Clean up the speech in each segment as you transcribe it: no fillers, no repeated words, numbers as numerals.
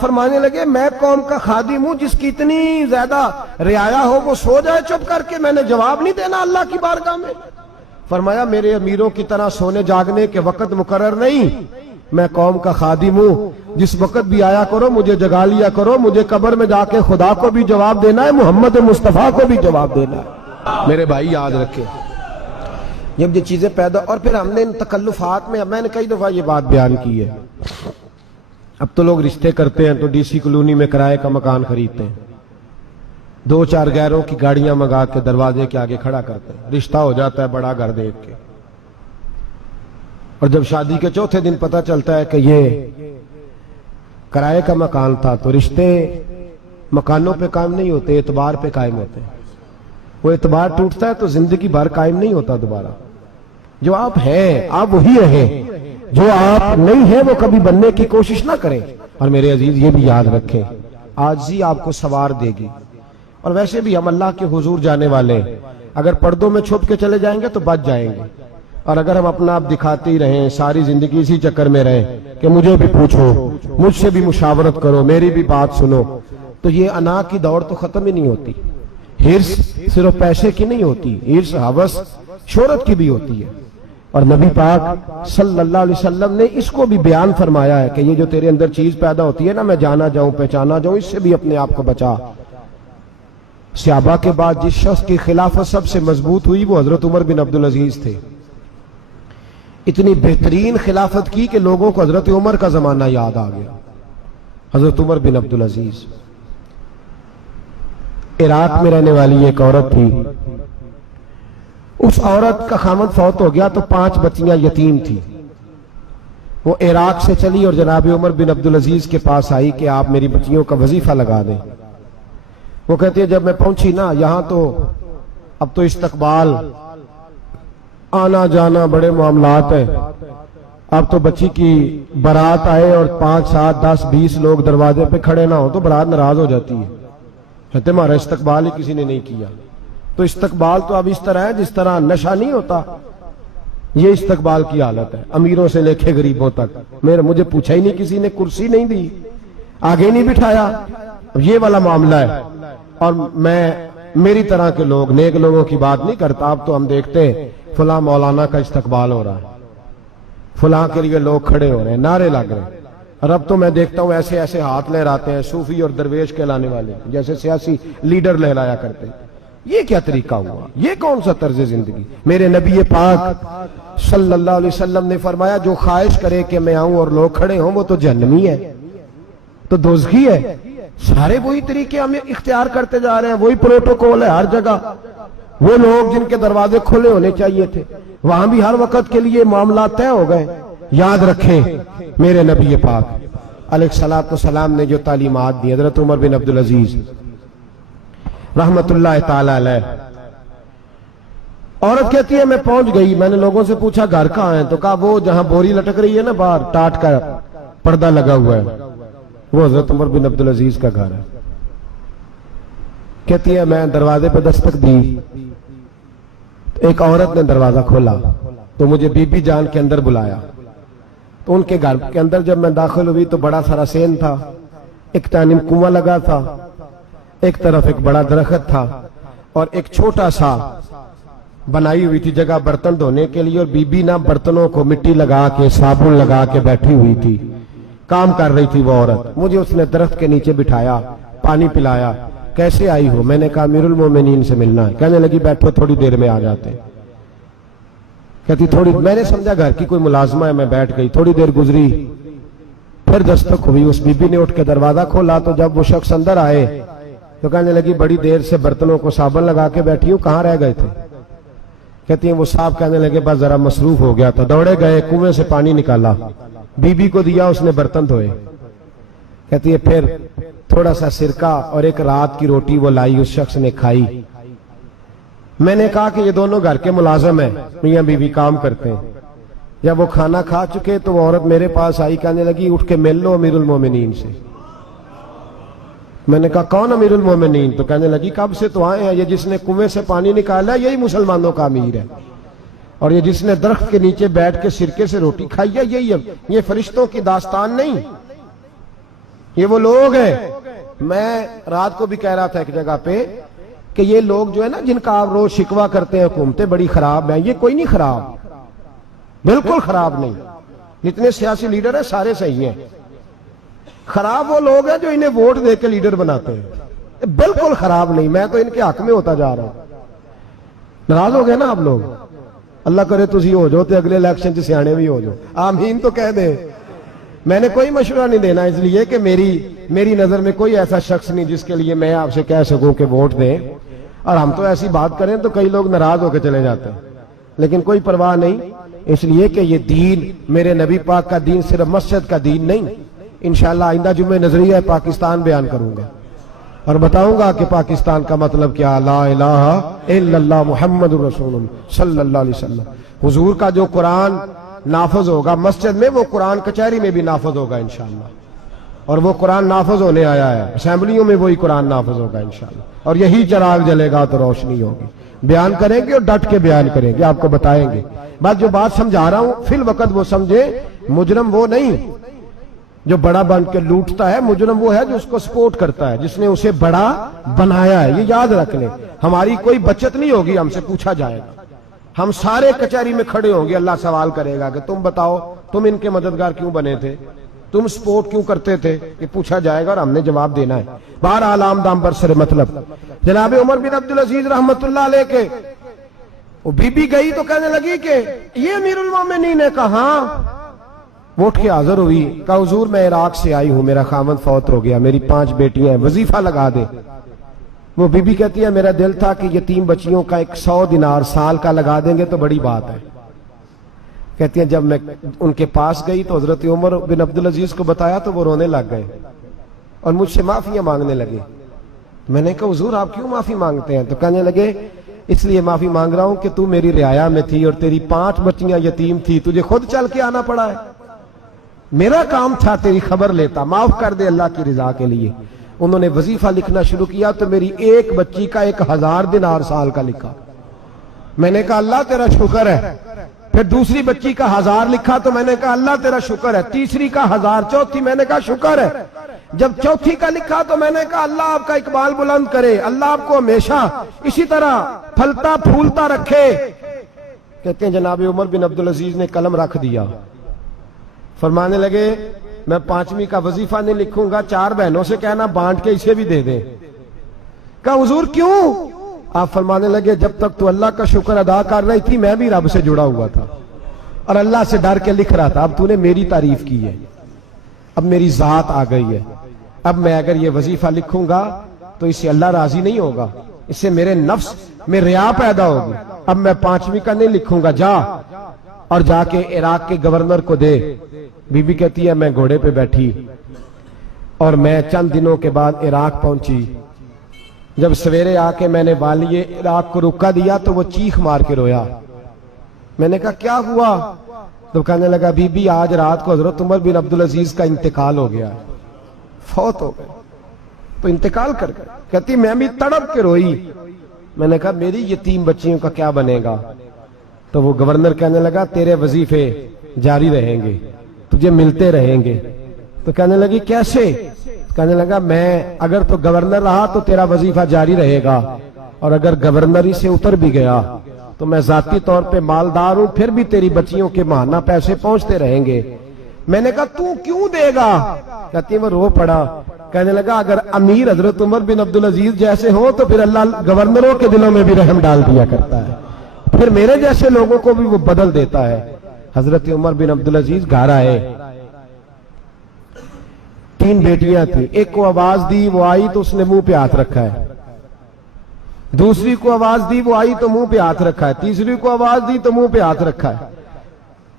فرمانے لگے میں قوم کا خادم ہوں جس کی اتنی زیادہ رعایا ہو وہ سو جائے چپ کر کے، میں نے جواب نہیں دینا اللہ کی بارگاہ میں؟ فرمایا میرے امیروں کی طرح سونے جاگنے کے وقت مقرر نہیں، میں قوم کا خادم ہوں، جس وقت بھی آیا کرو مجھے جگا لیا کرو، مجھے قبر میں جا کے خدا کو بھی جواب دینا ہے، محمد مصطفیٰ کو بھی جواب دینا ہے۔ میرے بھائی یاد رکھیں جب یہ چیزیں پیدا، اور پھر ہم نے ان تکلفات میں نے کئی دفعہ یہ بات بیان کی ہے، اب تو لوگ رشتے کرتے ہیں تو ڈی سی کالونی میں کرائے کا مکان خریدتے ہیں، 2-4 غیروں کی گاڑیاں منگا کے دروازے کے آگے کھڑا کرتے ہیں، رشتہ ہو جاتا ہے بڑا گھر دیکھ کے، اور جب شادی کے چوتھے دن پتہ چلتا ہے کہ یہ کرائے کا مکان تھا، تو رشتے مکانوں پہ قائم نہیں ہوتے، اعتبار پہ قائم ہوتے ہیں۔ وہ اعتبار ٹوٹتا ہے تو زندگی بھر قائم نہیں ہوتا دوبارہ۔ جو آپ ہیں آپ وہی رہیں، جو آپ نہیں ہیں وہ کبھی بننے کی کوشش نہ کریں۔ اور میرے عزیز یہ بھی یاد رکھیں عاجزی آپ کو سوار دے گی، اور ویسے بھی ہم اللہ کے حضور جانے والے ہیں، اگر پردوں میں چھپ کے چلے جائیں گے تو بچ جائیں گے، اور اگر ہم اپنا آپ دکھاتے ہی رہیں ساری زندگی اسی چکر میں رہیں کہ مجھے بھی پوچھو، مجھ سے بھی مشاورت کرو، میری بھی بات سنو، تو یہ انا کی دوڑ تو ختم ہی نہیں ہوتی۔ ہرس صرف پیسے کی نہیں ہوتی، ہرس ہوس شہرت کی بھی ہوتی ہے، اور نبی پاک صلی اللہ علیہ وسلم نے اس کو بھی بیان فرمایا ہے کہ یہ جو تیرے اندر چیز پیدا ہوتی ہے نا، میں جانا جاؤں پہچانا جاؤں، اس سے بھی اپنے آپ کو بچا۔ صحابہ کے بعد جس شخص کی خلافت سب سے مضبوط ہوئی وہ حضرت عمر بن عبدالعزیز تھے۔ اتنی بہترین خلافت کی کہ لوگوں کو حضرت عمر کا زمانہ یاد آ گیا۔ حضرت عمر بن عبدالعزیز عراق میں رہنے والی ایک عورت تھی، اس عورت کا خامد فوت ہو گیا تو 5 بچیاں یتیم تھی، وہ عراق سے چلی اور جناب عمر بن عبدالعزیز کے پاس آئی کہ آپ میری بچیوں کا وظیفہ لگا دیں۔ وہ کہتی ہے جب میں پہنچی نا یہاں تو اب تو استقبال آنا جانا بڑے معاملات ہیں، اب تو بچی کی برات آئے اور 5 7 10 20 لوگ دروازے پہ کھڑے نہ ہو تو برات ناراض ہو جاتی ہے، کہتے ہمارا استقبال ہی کسی نے نہیں کیا۔ تو استقبال تو اب اس طرح ہے جس طرح نشہ نہیں ہوتا، یہ استقبال کی حالت ہے، امیروں سے لے کے غریبوں تک۔ مجھے پوچھا ہی نہیں کسی نے، کرسی نہیں دی، آگے نہیں بٹھایا، یہ والا معاملہ ہے۔ اور میں میری طرح کے لوگ نیک لوگوں کی بات نہیں کرتا، اب تو ہم دیکھتے ہیں فلاں مولانا کا استقبال ہو رہا ہے، فلاں کے لیے لوگ کھڑے ہو رہے ہیں، نعرے لگ رہے ہیں، اور اب تو میں دیکھتا ہوں ایسے ایسے ہاتھ لہراتے ہیں صوفی اور درویش کہلانے والے، جیسے سیاسی لیڈر لہرایا کرتے ہیں۔ یہ کیا طریقہ ہوا؟ یہ کون سا طرز زندگی؟ میرے نبی پاک صلی اللہ علیہ وسلم نے فرمایا جو خواہش کرے کہ میں آؤں اور لوگ کھڑے ہوں وہ تو جہنمی ہے، تو دوزخی ہے۔ سارے وہی طریقے ہم اختیار کرتے جا رہے ہیں، وہی پروٹوکول ہے ہر جگہ۔ وہ لوگ جن کے دروازے کھلے ہونے چاہیے تھے وہاں بھی ہر وقت کے لیے معاملات طے ہو گئے۔ یاد رکھیں میرے نبی پاک علیہ الصلوۃ والسلام نے جو تعلیمات دی، حضرت عمر بن عبدالعزیز رحمت اللہ تعالی علیہ، عورت کہتی ہے میں پہنچ گئی، میں نے لوگوں سے پوچھا گھر کہاں ہے، تو کہا وہ جہاں بوری لٹک رہی ہے نا باہر ٹاٹ کا پردہ لگا ہوا ہے وہ حضرت عمر بن عبدالعزیز کا گھر ہے۔ کہتی ہے میں دروازے پہ دستک دی، ایک عورت نے دروازہ کھولا تو مجھے بی بی جان کے اندر بلایا، تو ان کے گھر کے اندر جب میں داخل ہوئی تو بڑا سارا سین تھا، ایک جانب کنواں لگا تھا، ایک طرف ایک بڑا درخت تھا، اور ایک چھوٹا سا بنائی ہوئی تھی جگہ برتن دھونے کے لیے، اور بی بی نا برتنوں کو مٹی لگا کے صابن لگا کے بیٹھی ہوئی تھی، کام کر رہی تھی وہ عورت۔ مجھے اس نے درخت کے نیچے بٹھایا، پانی پلایا، کیسے آئی ہو؟ میں نے کہا امیر المومنین سے ملنا ہے۔ کہنے لگی بیٹھو تھوڑی دیر میں آ جاتے۔ کہتی تھوڑی، میں نے سمجھا گھر کی کوئی ملازمہ ہے، میں بیٹھ گئی، تھوڑی دیر گزری پھر دستک ہوئی، اس بی بی نے اٹھ کے دروازہ کھولا تو جب وہ شخص اندر آئے تو کہنے لگی بڑی دیر سے برتنوں کو صابن لگا کے بیٹھی ہوں، کہاں رہ گئے تھے؟ کہتی ہیں وہ صاحب کہنے لگے بس ذرا مصروف ہو گیا تھا، دوڑے گئے کنویں سے پانی نکالا، بی بی کو دیا، اس نے برتن دھوئے۔ کہتی ہے پھر تھوڑا سا سرکہ اور ایک رات کی روٹی وہ لائی، اس شخص نے کھائی۔ میں نے کہا کہ یہ دونوں گھر کے ملازم ہیں، میاں بیوی کام کرتے ہیں۔ جب وہ کھانا کھا چکے تو وہ عورت میرے پاس آئی، کہنے لگی اٹھ کے مل لو امیر المومنین سے۔ میں نے کہا کون امیر المومنین؟ تو کہنے لگی کب سے تو آئے ہیں، یہ جس نے کنویں سے پانی نکالا یہی مسلمانوں کا امیر ہے، اور یہ جس نے درخت کے نیچے بیٹھ کے سرکے سے روٹی کھائی ہے یہی ہے، یہ فرشتوں کی داستان نہیں۔ یہ وہ لوگ ہیں. میں رات کو بھی کہہ رہا تھا ایک جگہ پہ کہ یہ لوگ جو ہے نا جن کا آپ روز شکوہ کرتے ہیں حکومتیں بڑی خراب ہیں، یہ کوئی نہیں خراب، بالکل خراب نہیں. جتنے سیاسی لیڈر ہیں سارے صحیح ہیں. خراب وہ لوگ ہیں جو انہیں ووٹ دے کے لیڈر بناتے ہیں. بالکل خراب نہیں. میں تو ان کے حق میں ہوتا جا رہا ہوں. ناراض ہو گئے نا آپ لوگ؟ اللہ کرے تسی ہو جاؤ تو اگلے الیکشن سے سیانے بھی ہو جاؤ. آمین تو کہہ دیں. میں نے کوئی مشورہ نہیں دینا اس لیے کہ میری نظر میں کوئی ایسا شخص نہیں جس کے لیے میں آپ سے کہہ سکوں کہ ووٹ دیں، اور ہم تو ایسی بات کریں تو کئی لوگ ناراض ہو کے چلے جاتے ہیں. لیکن کوئی پرواہ نہیں، اس لیے کہ یہ دین میرے نبی پاک کا دین صرف مسجد کا دین نہیں. انشاءاللہ آئندہ جمعہ نظریہ پاکستان بیان کروں گا اور بتاؤں گا کہ پاکستان کا مطلب کیا، لا الہ الا اللہ محمد رسول اللہ صلی اللہ علیہ وسلم. حضور کا جو قرآن نافذ ہوگا مسجد میں، وہ قرآن کچہری میں بھی نافذ ہوگا انشاءاللہ. اور وہ قرآن نافذ ہونے آیا ہے، اسمبلیوں میں وہی قرآن نافذ ہوگا انشاءاللہ. اور یہی چراغ جلے گا تو روشنی ہوگی. بیان کریں گے اور ڈٹ کے بیان کریں گے، آپ کو بتائیں گے. بات جو بات سمجھا رہا ہوں فی الوقت وہ سمجھے. مجرم وہ نہیں جو بڑا بن کے لوٹتا ہے، مجرم وہ ہے جو اس کو سپورٹ کرتا ہے، جس نے اسے بڑا بنایا ہے. یہ یاد رکھ لیں. ہماری کوئی بچت نہیں ہوگی، ہم سے پوچھا جائے گا. ہم سارے کچہری میں کھڑے ہوں گے، اللہ سوال کرے گا کہ تم بتاؤ تم ان کے مددگار کیوں بنے تھے، تم سپورٹ کیوں کرتے تھے. یہ پوچھا جائے گا اور ہم نے جواب دینا ہے. بہرحال عام دام برسر مطلب جناب عمر بن عبدالعزیز رحمت اللہ علیہ کے وہ بی بی گئی تو کہنے لگی کہ یہ امیر المومنین نے کہا. وہ اٹھ کے حاضر ہوئی، کہا حضور میں عراق سے آئی ہوں، میرا خاوند فوت ہو گیا، میری 5 بیٹیاں ہیں، وظیفہ لگا دے. وہ بی بی کہتی ہے میرا دل تھا کہ یتیم بچیوں کا 100 دینار سال کا لگا دیں گے تو بڑی بات ہے. کہتی ہیں جب میں ان کے پاس گئی تو حضرت عمر بن عبدالعزیز کو بتایا تو وہ رونے لگ گئے اور مجھ سے معافیاں مانگنے لگے. میں نے کہا حضور آپ کیوں معافی مانگتے ہیں؟ تو کہنے لگے اس لیے معافی مانگ رہا ہوں کہ تو میری رعایا میں تھی اور تیری 5 بچیاں یتیم تھی، تجھے خود چل کے آنا پڑا ہے. میرا کام تھا تیری خبر لیتا، معاف کر دے اللہ کی رضا کے لیے. انہوں نے وظیفہ لکھنا شروع کیا تو میری ایک بچی کا 1000 دینار سال کا لکھا. میں نے کہا اللہ تیرا شکر ہے. پھر دوسری بچی کا 1000 لکھا تو میں نے کہا اللہ تیرا شکر ہے. تیسری کا 1000، چوتھی میں نے کہا شکر ہے. جب چوتھی کا لکھا تو میں نے کہا اللہ آپ کا اقبال بلند کرے، اللہ آپ کو ہمیشہ اسی طرح پھلتا پھولتا رکھے. کہتے ہیں جناب عمر بن عبدالعزیز نے قلم رکھ دیا، فرمانے لگے میں 5ویں کا وظیفہ نہیں لکھوں گا، 4 بہنوں سے کہنا بانٹ کے اسے بھی دے دیں. کہا حضور کیوں؟ آپ فرمانے لگے جب تک تو اللہ کا شکر ادا کر رہی تھی میں بھی رب سے جڑا ہوا تھا اور اللہ سے ڈر کے لکھ رہا تھا. اب تو نے میری تعریف کی ہے، اب میری ذات آ گئی ہے. اب میں اگر یہ وظیفہ لکھوں گا تو اس سے اللہ راضی نہیں ہوگا، اس سے میرے نفس میں ریا پیدا ہوگی. اب میں 5ویں کا نہیں لکھوں گا، جا اور جا کے عراق کے گورنر کو دے. بی بی کہتی ہے میں گھوڑے پہ بیٹھی اور میں چند دنوں کے بعد عراق پہنچی. جب سویرے آ کے میں نے والی عراق کو رکا دیا تو وہ چیخ مار کے رویا. میں نے کہا کیا ہوا؟ تو کہنے لگا بی بی آج رات کو حضرت عمر بن عبدالعزیز کا انتقال ہو گیا، فوت ہو گئے. تو انتقال کر گئے. کہتی میں بھی تڑپ کے روئی. میں نے کہا میری یتیم بچیوں کا کیا بنے گا؟ تو وہ گورنر کہنے لگا تیرے وظیفے جاری رہیں گے، تجھے ملتے رہیں گے. تو کہنے لگی کیسے؟ کہنے لگا میں اگر تو گورنر رہا تو تیرا وظیفہ جاری رہے گا، اور اگر گورنری سے اتر بھی گیا تو میں ذاتی طور پہ مالدار ہوں، پھر بھی تیری بچیوں کے ماہانہ پیسے پہنچتے رہیں گے. میں نے کہا تو کیوں دے گا؟ کہتی وہ رو پڑا. کہنے لگا اگر امیر حضرت عمر بن عبدالعزیز جیسے ہو تو پھر اللہ گورنروں کے دلوں میں بھی رحم ڈال دیا کرتا ہے، پھر میرے جیسے لوگوں کو بھی وہ بدل دیتا ہے. حضرت عمر بن عبدالعزیز گھر آئے. 3 بیٹیاں تھیں. ایک کو آواز دی وہ آئی تو اس نے منہ پہ ہاتھ رکھا ہے. دوسری کو آواز دی وہ آئی تو منہ پہ ہاتھ رکھا ہے. تیسری کو آواز دی تو منہ پہ ہاتھ رکھا ہے.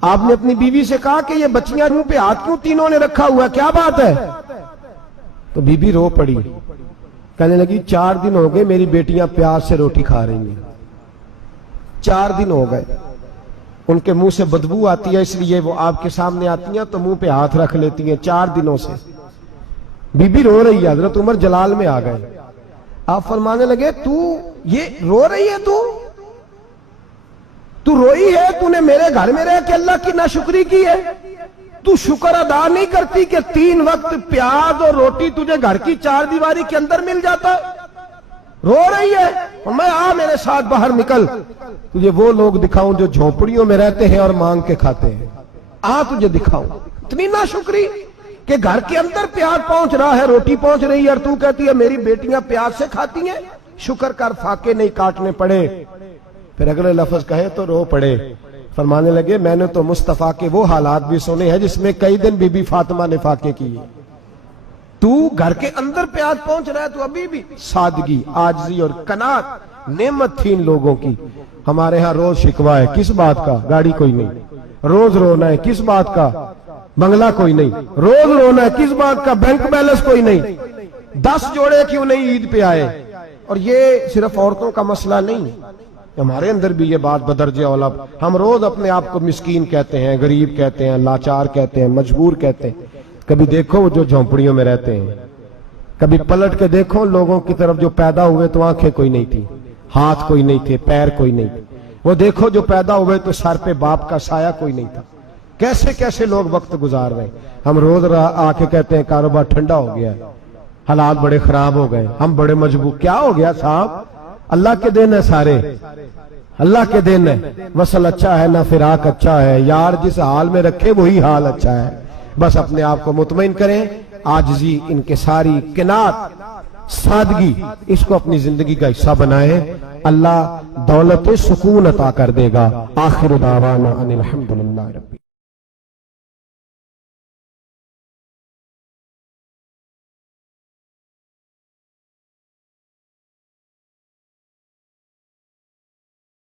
آپ نے اپنی بیوی سے کہا کہ یہ بچیاں منہ پہ ہاتھ کیوں تینوں نے رکھا ہوا ہے، کیا بات ہے؟ تو بی بی رو پڑی. کہنے لگی 4 دن ہو گئے میری بیٹیاں پیاس سے روٹی کھا رہی ہیں. 4 دن ہو گئے. ان کے منہ سے بدبو آتی ہے، اس لیے وہ آپ کے سامنے آتی ہیں تو منہ پہ ہاتھ رکھ لیتی ہیں 4 دنوں سے. بی بی رو رہی ہے. حضرت عمر جلال میں آ گئے. آپ فرمانے لگے تو یہ رو رہی ہے، تو روئی ہے، تو نے میرے گھر میں رہ کے اللہ کی ناشکری کی ہے. تو شکر ادا نہیں کرتی کہ 3 وقت پیاز اور روٹی تجھے گھر کی 4 دیواری کے اندر مل جاتا؟ رو رہی ہے اور میں میرے ساتھ باہر نکل، تجھے وہ لوگ دکھاؤں جو جھونپڑیوں میں رہتے ہیں اور مانگ کے کھاتے ہیں، تجھے دکھاؤں۔ اتنی ناشکری کہ گھر کے اندر پیاز پہنچ رہا ہے، روٹی پہنچ رہی ہے، اور تو کہتی ہے میری بیٹیاں پیاز سے کھاتی ہیں، شکر کر فاقے نہیں کاٹنے پڑے۔ پھر اگلے لفظ کہے تو رو پڑے، فرمانے لگے میں نے تو مصطفیٰ کے وہ حالات بھی سنے ہیں جس میں کئی دن بی بی فاطمہ نے فاقے کیے، تو گھر کے اندر پیاز پہنچ رہا ہے تو ابھی بھی سادگی، عاجزی اور قناعت نعمت تھی ان لوگوں کی۔ ہمارے ہاں روز شکوا ہے، کس بات کا؟ گاڑی کوئی نہیں۔ روز رونا ہے، کس بات کا؟ بنگلہ کوئی نہیں۔ روز رونا ہے، کس بات کا؟ بینک بیلنس کوئی نہیں۔ 10 جوڑے کیوں نہیں عید پہ آئے؟ اور یہ صرف عورتوں کا مسئلہ نہیں، ہمارے اندر بھی یہ بات بدرجہ اولا، ہم روز اپنے آپ کو مسکین کہتے ہیں، غریب کہتے ہیں، لاچار کہتے ہیں، مجبور کہتے ہیں۔ کبھی دیکھو وہ جو جھونپڑیوں میں رہتے ہیں، کبھی پلٹ کے دیکھو لوگوں کی طرف جو پیدا ہوئے تو آنکھیں کوئی نہیں تھی، ہاتھ کوئی نہیں تھے، پیر کوئی نہیں تھے، وہ دیکھو جو پیدا ہوئے تو سر پہ باپ کا سایہ کوئی نہیں تھا۔ کیسے کیسے لوگ وقت گزار رہے ہیں۔ ہم روز آ کے کہتے ہیں کاروبار ٹھنڈا ہو گیا، حالات بڑے خراب ہو گئے، ہم بڑے مجبور۔ کیا ہو گیا صاحب؟ اللہ کے دن ہے، سارے اللہ کے دن ہے۔ وصل اچھا ہے نہ فراق اچھا ہے، یار جس حال میں رکھے وہی حال اچھا ہے۔ بس اپنے آپ کو مطمئن کریں، عاجزی، انکساری، قناعت، سادگی، اس کو اپنی زندگی کا حصہ بنائیں، اللہ دولت سکون عطا کر دے گا۔ آخر دعوانا ان الحمدللہ رب